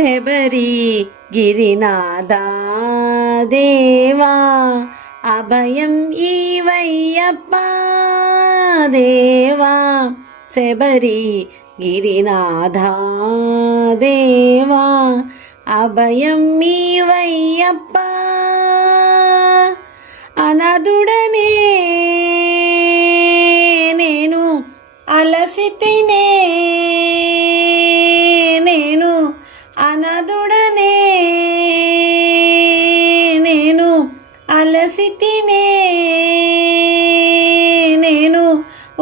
శబరి గిరినాదా దేవా అభయం ఈవయ్యప్ప దేవా శబరి గిరినాథా దేవా అభయం ఈవయ్యప్ప అనదుడనే నేను అలసితే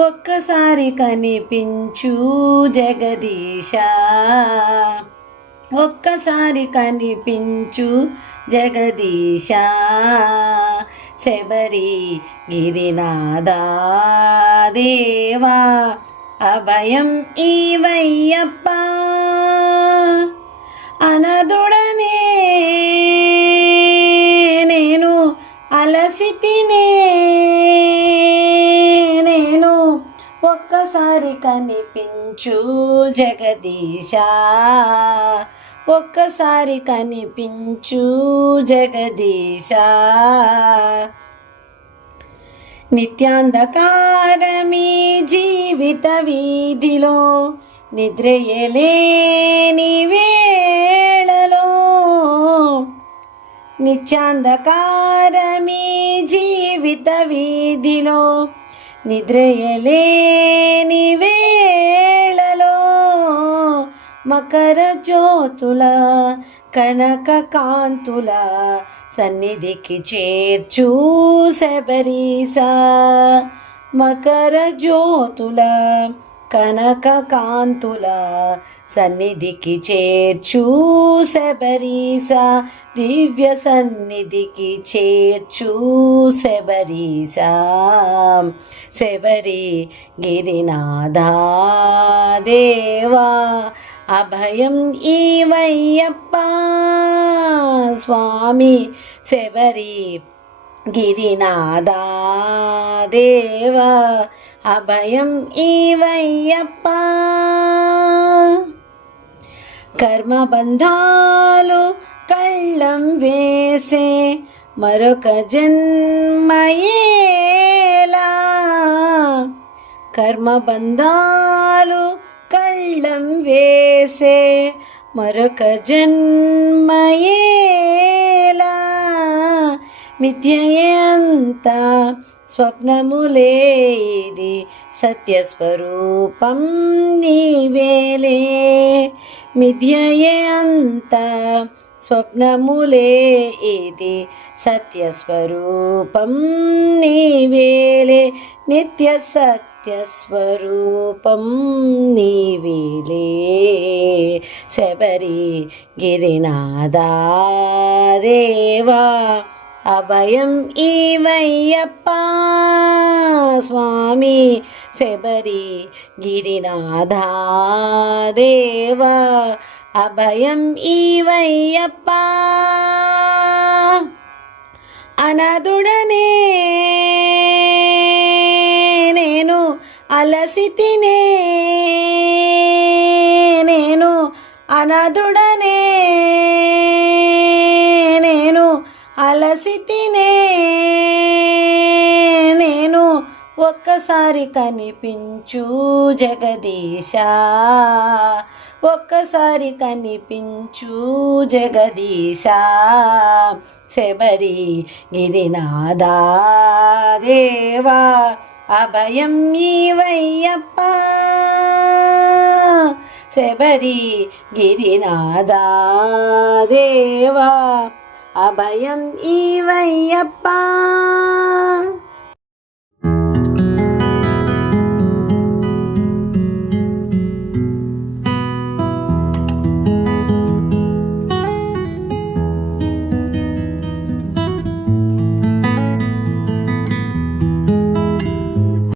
ఒక్కసారి కనిపించు జగదీశ. ఒక్కసారి కనిపించు జగదీశ. శబరి గిరినాదా దేవా అభయం ఈవయ్యప్ప అనదు ఒక్కసారి కనిపించు జగదీశ. ఒక్కసారి కనిపించు జగదీశ. నిత్యాంధకారమీ జీవిత వీధిలో నిద్రయలేని వేళలో నిత్యాంధకారమీ జీవిత వీధిలో నిద్రయలేని వేళలో మకర జ్యోతుల కనక కాంతుల సన్నిధికి చేర్చు శబరీస. మకర జ్యోతుల కనక కాంతుల సన్నిధికి చేర్చు శబరీస. దివ్య సన్నిధికి చేర్చు శబరీస. శబరి గిరినాథా దేవా అభయం ఈవయ్యప్ప స్వామి శబరి గిరినాథా దేవా అభయం ఈవయ్యప్ప. కర్మబంధాలు కళ్ళం వేసే మరొక జన్మయేలా. కర్మబంధాలు కళ్ళం వేసే మరొక జన్మయే మిథ్యయంత స్వప్నములే ఇది సత్యస్వరూపం నీవేలే. మిథ్యయంత స్వప్నములే ఇది సత్యస్వరూపం నీవేలే. నిత్య సత్యస్వరూపం నీవేలే. శబరి గిరినాదా దేవా అభయం ఈవయ్యప్ప స్వామి శబరి గిరినాథ దేవా అభయం ఈవయ్యప్ప అనదుడనే నేను అలసితినే. నేను అనదుడనే అలసితినే నేను ఒక్కసారి కనిపించు జగదీశ. ఒక్కసారి కనిపించు జగదీశ. శబరి గిరినాదా దేవా అభయం ఈవయ్యప్ప శబరి గిరినాదా దేవా అభయం ఈవయ్యప్ప